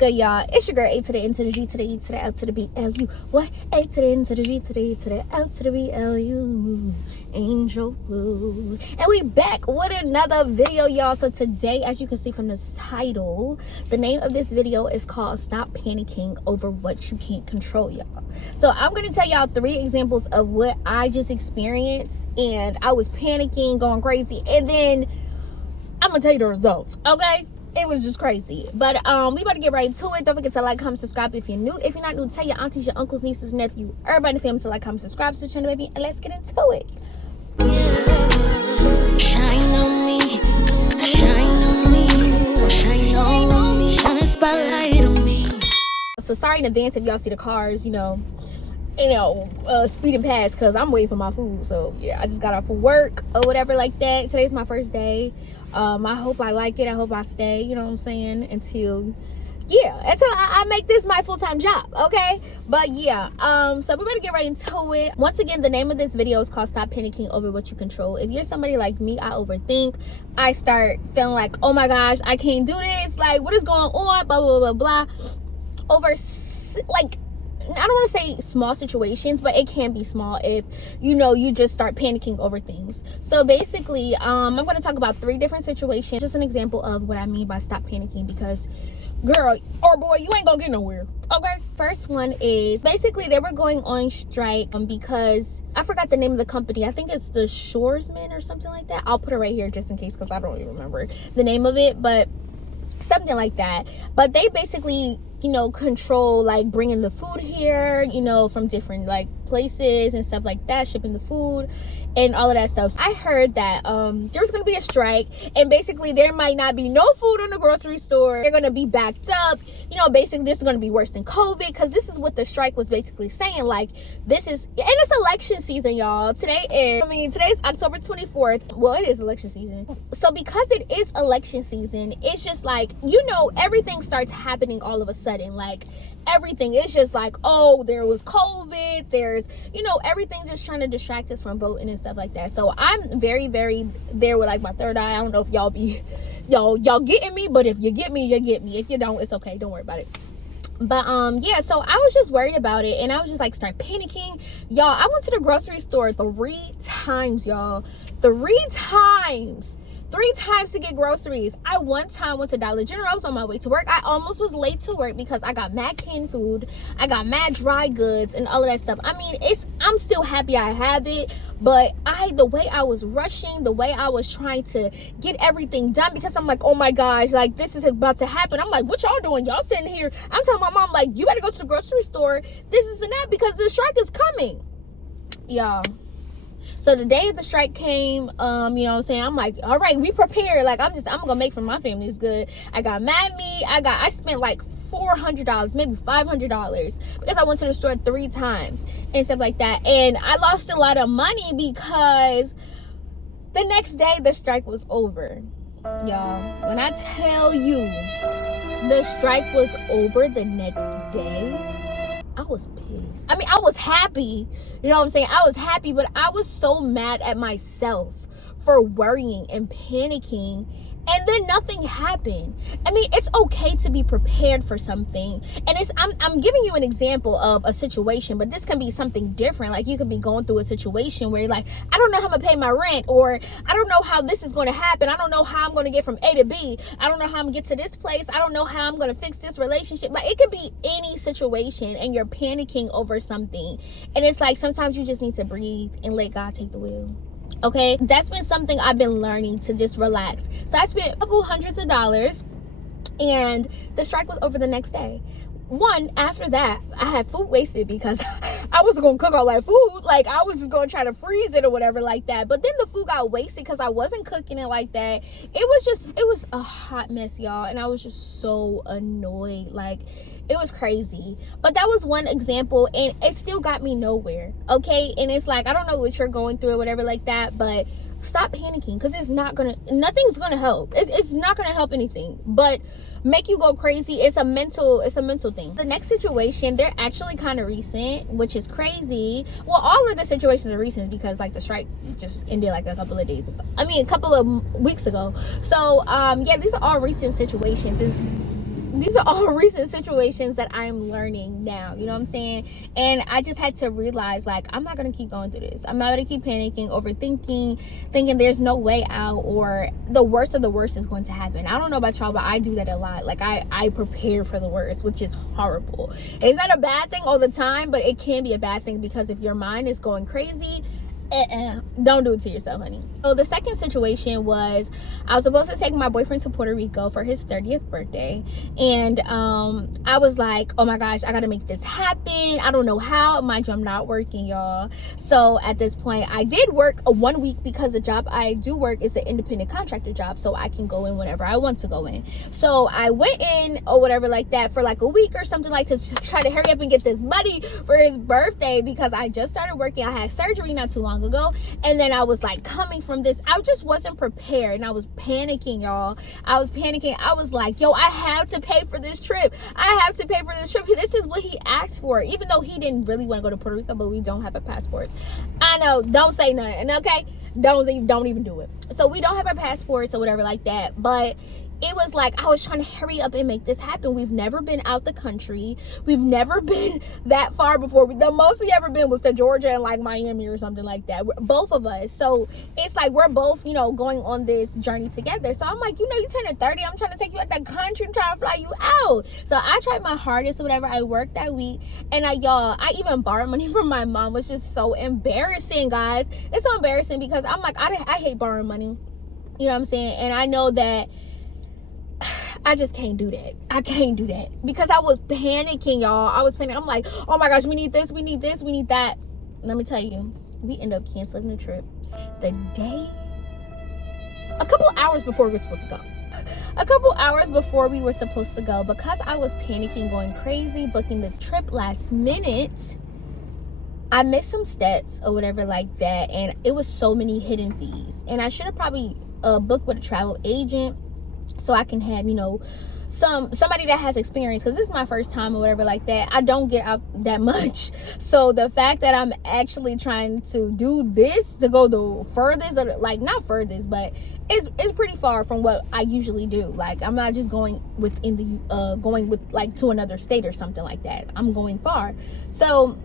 good, y'all? It's your girl, A to the N to the G to the E to the L to the B L U. What? A to the N to the G to the E to the L to the B L U. Angel Blue. And we back with another video, y'all. So today, as you can see from the title, the name of this video is called Stop Panicking Over What You Can't Control, y'all. So I'm going to tell y'all 3 examples of what I just experienced. And I was panicking, going crazy. And then I'm going to tell you the results, okay? It was just crazy. But we about to get right into it. Don't forget to like, comment, subscribe if you're new. If you're not new, tell your aunties, your uncles, nieces, nephew, everybody in the family to like, comment, subscribe to the channel, baby. And let's get into it. Shine on me, shine on me, shine on me, shine a spotlight on me. So sorry in advance if y'all see the cars, speeding past, because I'm waiting for my food. So yeah, I just got off of work or whatever like that. Today's my first day. I hope I like it. I hope I stay, you know what I'm saying, until I make this my full-time job, okay? But yeah, so we better get right into it. Once again, the name of this video is called Stop Panicking Over What You Control. If you're somebody like me, I overthink. I start feeling like, oh my gosh, I can't do this. Like, what is going on? Blah, blah, blah, blah. Over, like, I don't want to say small situations, but it can be small if you just start panicking over things. So basically, I'm going to talk about 3 different situations, just an example of what I mean by stop panicking, because girl or boy, you ain't gonna get nowhere, okay? First one is basically they were going on strike because I forgot the name of the company. I think it's the Shoresmen or something like that. I'll put it right here just in case, because I don't even remember the name of it, but something like that. But they basically control like bringing the food here, from different like places and stuff like that, shipping the food and all of that stuff. So I heard that there was gonna be a strike, and basically there might not be no food in the grocery store. They're gonna be backed up. Basically this is gonna be worse than COVID, because this is what the strike was basically saying. Like, this is, and it's election season, y'all. Today's October 24th. Well, it is election season. So because it is election season, it's just like, everything starts happening all of a sudden. Like, everything is just like, oh, there was COVID, there's everything's just trying to distract us from voting and stuff like that. So I'm very, very there with like my third eye. I don't know if y'all getting me, but if you get me, you get me. If you don't, it's okay, don't worry about it. But so I was just worried about it, and I was just like start panicking, y'all. I went to the grocery store 3 times, y'all. 3 times to get groceries. I one time went to Dollar General. I was on my way to work. I almost was late to work because I got mad canned food, I got mad dry goods and all of that stuff. I mean, I'm still happy I have it, but the way I was rushing, the way I was trying to get everything done, because I'm like, oh my gosh, like this is about to happen. I'm like, what y'all doing? Y'all sitting here. I'm telling my mom, like, you better go to the grocery store, this is and that, because the strike is coming, y'all. So the day the strike came, you know what I'm saying, I'm like, all right, we prepared. Like, I'm gonna make for my family is good. I got mad meat. I spent like $400, maybe $500, because I went to the store 3 times and stuff like that. And I lost a lot of money because the next day the strike was over, y'all. When I tell you the strike was over the next day, I was pissed. I mean, I was happy. You know what I'm saying? I was happy, but I was so mad at myself for worrying and panicking, and then nothing happened. I mean, it's okay to be prepared for something. And I'm giving you an example of a situation, but this can be something different. Like, you could be going through a situation where you're like, I don't know how I'm gonna pay my rent, or I don't know how this is gonna happen. I don't know how I'm gonna get from A to B. I don't know how I'm gonna get to this place. I don't know how I'm gonna fix this relationship. Like, it could be any situation, and you're panicking over something. And it's like, sometimes you just need to breathe and let God take the wheel. Okay, that's been something I've been learning, to just relax. So I spent a couple hundreds of dollars, and the strike was over the next day. After that, I had food wasted because I wasn't gonna cook all that food. Like, I was just gonna try to freeze it or whatever like that. But then the food got wasted because I wasn't cooking it like that. It was a hot mess, y'all, and I was just so annoyed. Like, it was crazy. But that was one example, and it still got me nowhere, okay? And it's like, I don't know what you're going through or whatever like that, but stop panicking, because nothing's gonna help. It's not gonna help anything but make you go crazy. It's a mental thing. The next situation, they're actually kind of recent, which is crazy. Well, all of the situations are recent because like the strike just ended like a couple of weeks ago. So these are all recent situations. these are all recent situations that I'm learning now, you know what I'm saying? And I just had to realize, like, I'm not gonna keep going through this. I'm not gonna keep panicking, overthinking, thinking there's no way out, or the worst of the worst is going to happen. I don't know about y'all, but I do that a lot. Like, I prepare for the worst, which is horrible. It's not a bad thing all the time, but it can be a bad thing, because if your mind is going crazy, don't do it to yourself, honey. So the second situation was, I was supposed to take my boyfriend to Puerto Rico for his 30th birthday, and I was like, oh my gosh, I gotta make this happen. I don't know how. Mind you, I'm not working, y'all. So at this point, I did work 1 week, because the job I do work is the independent contractor job, so I can go in whenever I want to go in. So I went in or whatever like that for like a week or something, like, to try to hurry up and get this money for his birthday, because I just started working. I had surgery not too long ago, and then I was like coming from this. I just wasn't prepared, and I was panicking, y'all. I was panicking. I was like, yo, I have to pay for this trip. I have to pay for this trip. This is what he asked for, even though he didn't really want to go to Puerto Rico, but we don't have our passports. I know, don't say nothing, okay? Don't even do it. So we don't have our passports or whatever like that, but it was like I was trying to hurry up and make this happen. We've never been out the country. We've never been that far before. The most we ever been was to Georgia and like Miami or something like that. Both of us. So it's like we're both, you know, going on this journey together. So I'm like, you know, you turning 30. I'm trying to take you out the country. I'm trying to fly you out. So I tried my hardest or whatever. I worked that week. And I even borrowed money from my mom, which is so embarrassing, guys. It's so embarrassing, because I'm like, I hate borrowing money. You know what I'm saying? And I know that I just can't do that. I can't do that, because I was panicking, y'all. I was panicking. I'm like, oh my gosh, we need this, we need this, we need that. Let me tell you, we end up canceling the trip the day, a couple hours before we were supposed to go. A couple hours before we were supposed to go, because I was panicking, going crazy, booking the trip last minute. I missed some steps or whatever like that, and it was so many hidden fees. And I should have probably booked with a travel agent, so I can have, you know, somebody that has experience, because this is my first time or whatever like that. I don't get out that much, so the fact that I'm actually trying to do this, to go the furthest, or like not furthest, but it's pretty far from what I usually do. Like, I'm not just going within the going with like to another state or something like that. I'm going far, so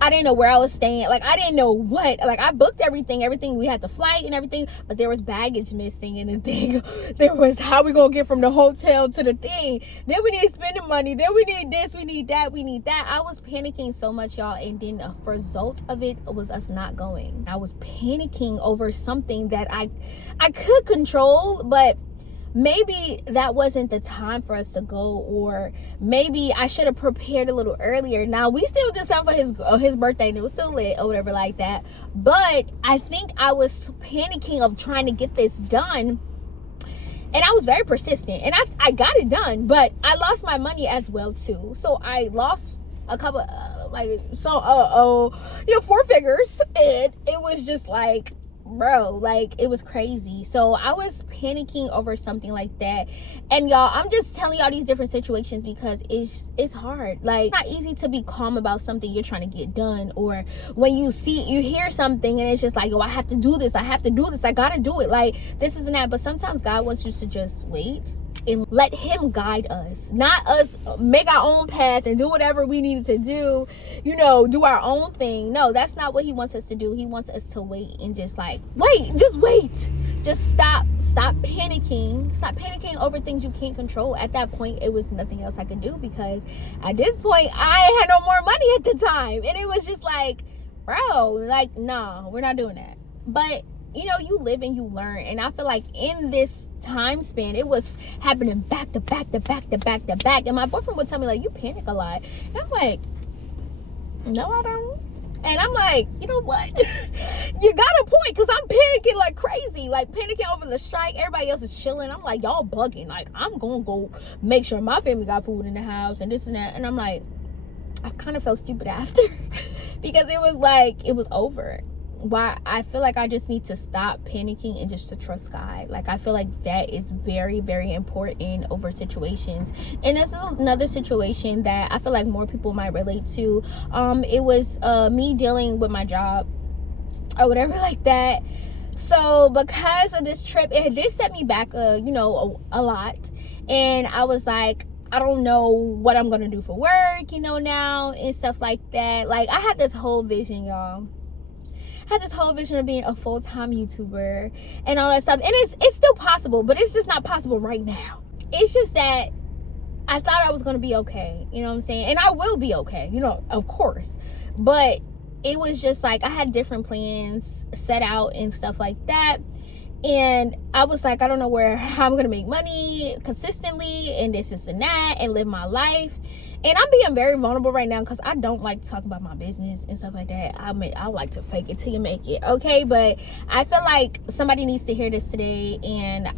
I didn't know where I was staying. Like, I didn't know what. Like, I booked everything. We had the flight and everything, but there was baggage missing, and the thing, there was how we gonna get from the hotel to the thing. Then we need spending money. Then we need this, we need that, we need that. I was panicking so much, y'all, and then the result of it was us not going. I was panicking over something that I could control, but maybe that wasn't the time for us to go, or maybe I should have prepared a little earlier. Now, we still did something for his birthday, and it was still lit or whatever like that, but I think I was panicking of trying to get this done, and I was very persistent, and I got it done, but I lost my money as well too. So I lost a couple four figures, and it was just like, bro, like, it was crazy. So I was panicking over something like that. And y'all, I'm just telling y'all these different situations because it's hard. Like, it's not easy to be calm about something you're trying to get done, or when you hear something and it's just like, yo, I have to do this, I gotta do it, like this isn't that. But sometimes God wants you to just wait and let him guide us, not us make our own path and do whatever we needed to do, you know, do our own thing. No, that's not what he wants us to do. He wants us to wait and just like wait, just stop panicking over things you can't control. At that point, it was nothing else I could do, because at this point I had no more money at the time, and it was just like, bro, like, no, we're not doing that. But you know, you live and you learn, and I feel like in this time span, it was happening back to back to back to back to back, and my boyfriend would tell me, like, you panic a lot, and I'm like, no, I don't. And I'm like, you know what? You got a point, because I'm panicking like crazy, like panicking over the strike. Everybody else is chilling. I'm like, y'all bugging. Like, I'm gonna go make sure my family got food in the house and this and that. And I'm like, I kind of felt stupid after because it was like, it was over. Why I feel like I just need to stop panicking and just to trust God. Like, I feel like that is very, very important over situations. And this is another situation that I feel like more people might relate to. It was me dealing with my job or whatever like that. So because of this trip, it did set me back a lot. And I was like, I don't know what I'm gonna do for work, you know, now and stuff like that. Like, I had this whole vision, y'all. I had this whole vision of being a full-time YouTuber and all that stuff. And it's still possible, but it's just not possible right now. It's just that I thought I was gonna be okay, you know what I'm saying? And I will be okay, you know, of course. But it was just like I had different plans set out and stuff like that. And I was like, I don't know how I'm gonna make money consistently and this and that and live my life. And I'm being very vulnerable right now because I don't like to talk about my business and stuff like that. I like to fake it till you make it, okay? But I feel like somebody needs to hear this today, and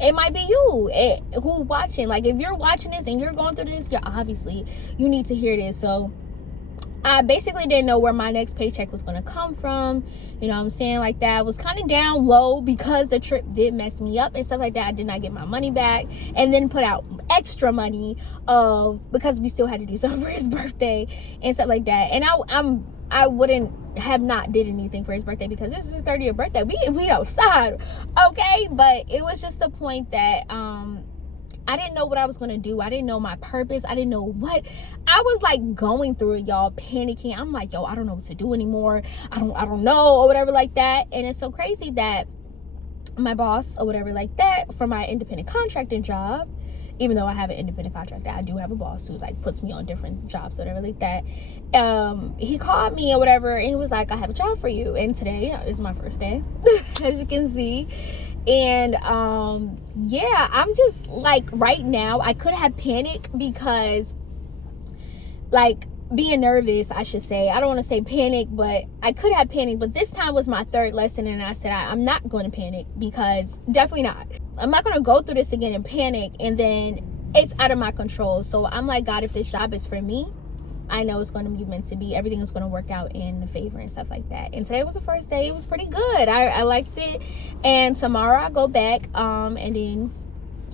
it might be you who watching. Like, if you're watching this and you're going through this, you need to hear this. So I basically didn't know where my next paycheck was going to come from. You know what I'm saying? Like, that I was kind of down low because the trip did mess me up and stuff like that. I did not get my money back, and then put out extra money because we still had to do something for his birthday and stuff like that. And I wouldn't have not did anything for his birthday because this is his 30th birthday. We outside, okay? But it was just the point that I didn't know what I was going to do. I didn't know my purpose. I didn't know what. I was like going through it, y'all, panicking. I'm like, yo, I don't know what to do anymore. I don't know, or whatever like that. And it's so crazy that my boss or whatever like that for my independent contracting job, even though I have an independent contractor, I do have a boss who like puts me on different jobs, whatever like that. He called me or whatever, and he was like, I have a job for you. And today is my first day, as you can see. And yeah, I'm just like, right now I could have panic because, like, being nervous, I should say. I don't want to say panic, but I could have panic. But this time was my third lesson, and I said I'm not going to panic, because definitely not. I'm not going to go through this again and panic, and then it's out of my control. So I'm like, God, if this job is for me, I know it's going to be meant to be. Everything is going to work out in favor and stuff like that. And today was the first day. It was pretty good. I liked it. And tomorrow I go back, and then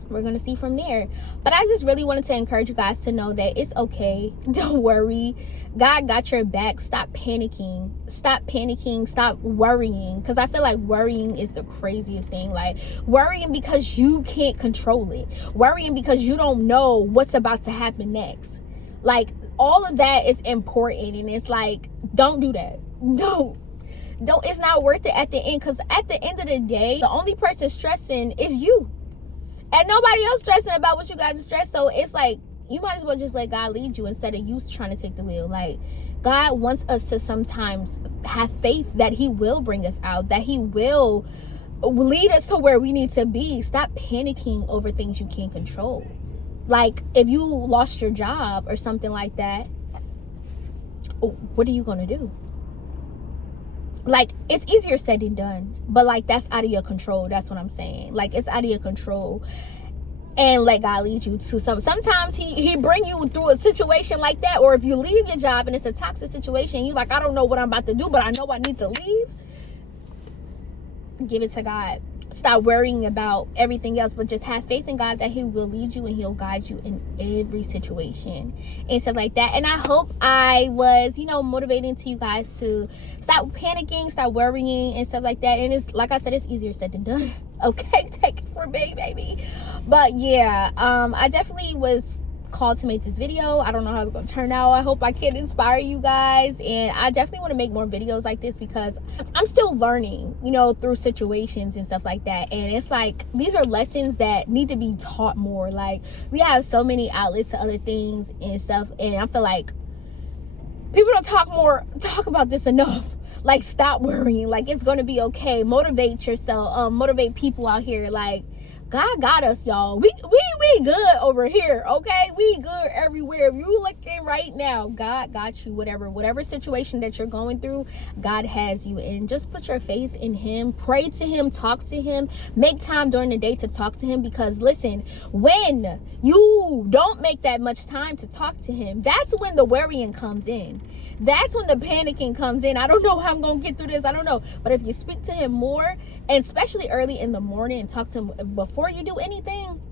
we're going to see from there. But I just really wanted to encourage you guys to know that it's okay. Don't worry. God got your back. Stop panicking. Stop panicking. Stop worrying. Because I feel like worrying is the craziest thing. Like, worrying because you can't control it. Worrying because you don't know what's about to happen next. Like, all of that is important. And it's like, don't do that. Don't. It's not worth it at the end. Because at the end of the day, the only person stressing is you. And nobody else stressing about what you guys stress. So it's like, you might as well just let God lead you instead of you trying to take the wheel. Like, God wants us to sometimes have faith that he will bring us out, that he will lead us to where we need to be. Stop panicking over things you can't control. Like, if you lost your job or something like that, what are you going to do? Like, it's easier said than done, but like, that's out of your control. That's what I'm saying. Like, it's out of your control, and let God lead you to sometimes he bring you through a situation like that. Or if you leave your job and it's a toxic situation, you like, I don't know what I'm about to do, but I know I need to leave. Give it to God. Stop worrying about everything else, but just have faith in God that he will lead you and he'll guide you in every situation and stuff like that. And I hope I was, motivating to you guys to stop panicking, stop worrying and stuff like that. And it's, like I said, it's easier said than done. Okay, take it from me, baby. But yeah, I definitely was called to make this video. I don't know how it's going to turn out. I hope I can inspire you guys, and I definitely want to make more videos like this because I'm still learning, through situations and stuff like that. And it's like, these are lessons that need to be taught more. Like, we have so many outlets to other things and stuff, and I feel like people don't talk about this enough. Like, stop worrying. Like, it's going to be okay. Motivate yourself. Motivate people out here. Like, God got us, y'all. We good over here, okay? We good everywhere. If you looking right now, God got you. Whatever situation that you're going through, God has you. And just put your faith in him. Pray to him. Talk to him. Make time during the day to talk to him. Because listen, when you don't make that much time to talk to him, that's when the worrying comes in. That's when the panicking comes in. I don't know how I'm going to get through this. I don't know. But if you speak to him more, and especially early in the morning, and talk to him before you do anything,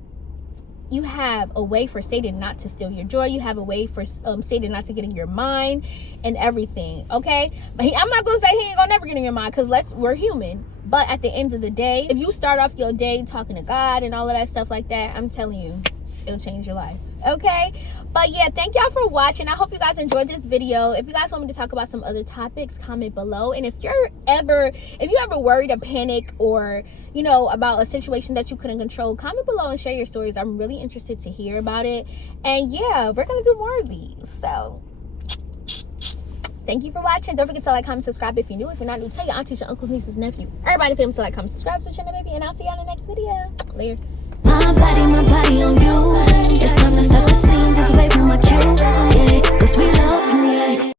you have a way for Satan not to steal your joy. You have a way for Satan not to get in your mind and everything, okay? But I'm not going to say he ain't going to never get in your mind, because we're human. But at the end of the day, if you start off your day talking to God and all of that stuff like that, I'm telling you, it'll change your life. Okay, but yeah, thank y'all for watching. I hope you guys enjoyed this video. If you guys want me to talk about some other topics, comment below. And if you ever worried or panic, or you know, about a situation that you couldn't control, comment below and share your stories. I'm really interested to hear about it. And yeah, we're gonna do more of these. So thank you for watching. Don't forget to like, comment, subscribe if you're new. If you're not new, tell your aunties, your uncles, nieces, nephew, everybody famous to like, comment, subscribe to the channel, baby. And I'll see you on the next video. Later. My body on you. It's time to start the scene. Just wait for my cue. Yeah, 'cause we love in the air.